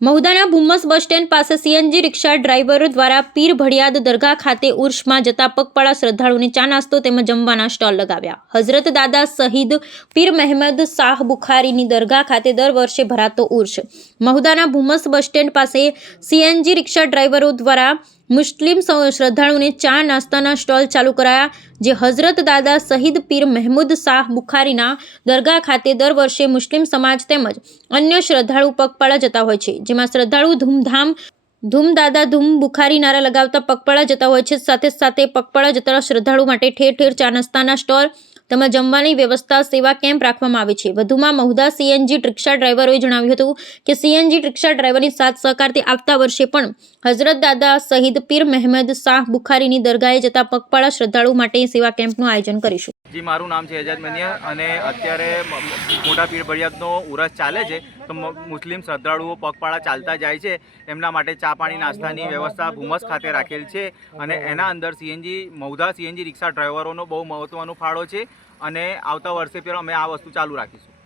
મહુદાના ભુમ્મસ bus stand પાસે CNG રિક્ષા ડ્રાઈવરો દ્વારા પીર ભડિયાદ દરગાહ ખાતે ઉર્ષમાં જતા પગપાળા શ્રદ્ધાળુને ચા નાસ્તો તેમજ જમવાના સ્ટોલ લગાવ્યા. હઝરત દાદા શહીદ પીર મહેમદ શાહ બુખારીની દરગાહ ખાતે દર વર્ષે ભરાતો ઉર્ષ મહુદાના ભુમ્મસ બસ સ્ટેન્ડ પાસે સીએનજી રિક્ષા ડ્રાઈવરો દ્વારા મુસ્લિમ શ્રદ્ધાળુને ચા નાસ્તાના સ્ટોલ ચાલુ કરાયા, જે હઝરત દાદા શહીદ પીર મહેમૂદ શાહ બુખારીના દરગાહ ખાતે દર વર્ષે મુસ્લિમ સમાજ તેમજ અન્ય શ્રદ્ધાળુ પગપાળા જતા હોય છે. જેમાં શ્રદ્ધાળુ ધૂમધામ ધૂમ દાદા ધૂમ બુખારી નારા લગાવતા પગપાળા જતા હોય છે. સાથે સાથે પગપાળા જતા શ્રદ્ધાળુ માટે ઠેર ઠેર ચા નાસ્તાના સ્ટોલ તેમજ જમવાની વ્યવસ્થા સેવા કેમ્પ રાખવામાં આવે છે. વધુમાં મહુદા સીએનજી રિક્ષા ડ્રાઈવરોએ જણાવ્યું હતું કે સીએનજી રિક્ષા ડ્રાઈવરની સાથ સહકારથી આવતા વર્ષે પણ હઝરત દાદા શહીદ પીર મહેમદ શાહ બુખારીની દરગાહે જતા પગપાળા શ્રદ્ધાળુ માટે સેવા કેમ્પનું આયોજન કરીશું. જી, મારું નામ છે એજાજ મનિયા અને અત્યારે મોટા પીર ભળિયાદનો ઉરસ ચાલે છે. તો મુસ્લિમ શ્રદ્ધાળુઓ પગપાળા ચાલતા જાય છે. એમના માટે ચા પાણી નાસ્તાની વ્યવસ્થા ભૂમસ ખાતે રાખેલ છે અને એના અંદર સીએનજી મૌધા સીએનજી રિક્ષા ડ્રાઈવરોનો બહુ મહત્ત્વનો ફાળો છે અને આવતા વર્ષે પણ અમે આ વસ્તુ ચાલુ રાખીશું.